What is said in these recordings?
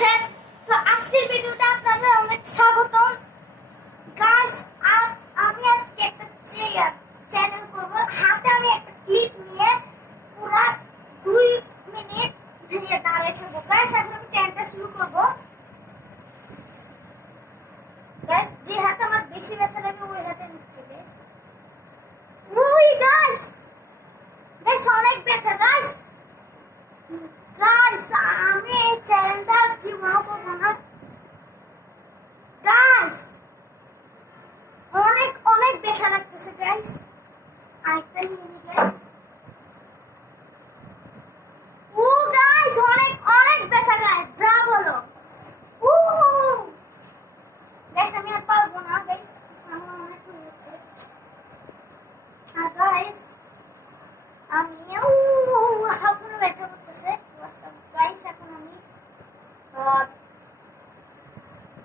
আছেন? তো আজকের ভিডিওটা আপনাদের অনেক স্বাগতম গাইস। আমি আজকে একটা চ্যানেল করব। হাতে আমি একটা ক্লিপ নিয়ে পুরো 2 মিনিট ধরে দাঁড়িয়ে থাকবো গাইস। এখন আমি চ্যানেলটা শুরু করব গাইস। যে হাতে আমার বেশি ব্যথা লাগে ওই হাতে নিচ্ছে গাইস। ওই গাইস গাইস অনেক ব্যথা গাইস। গাইস আমি এই চ্যানেলটা জীবন করবো না গাইস। অনেক অনেক ব্যথা লাগতেছে গাইস। আরেকটা নিয়ে নি গাইস। ও গাইস অনেক অনেক ব্যথা গাইস, যা বলো। ও গাইস আমি আর পারবো না গাইস, আমার অনেক হয়েছে। আর গাইস আমি এখনো ব্যথা করতেছে গাইস। এখন আমি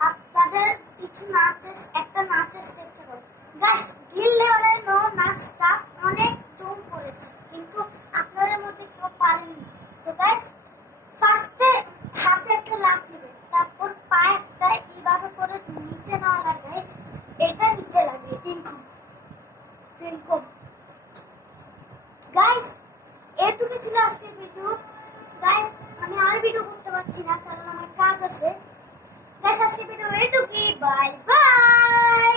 আপনাদের কিছু একটা নাচের স্টেপ দেবো গাইস। দিল লেভেলের নাচটা অনেক জম করেছে, কিন্তু আপনাদের মধ্যে কেউ পারেননি। তো গাইস ফার্স্টে হাতে একটা লাফ নেবে, তারপর পায়েরটা এইভাবে করে নিচে না লাগায় এটা নিচে লাগে এরকম এরকম গাইস। এটুকু ছিল আজকের ভিডিও গাইস। আমি আর ভিডিও করতে পারছি না কারণ আমার কাজ আছে গাইস। আজকের ভিডিও এটুকুই, বাই বাই।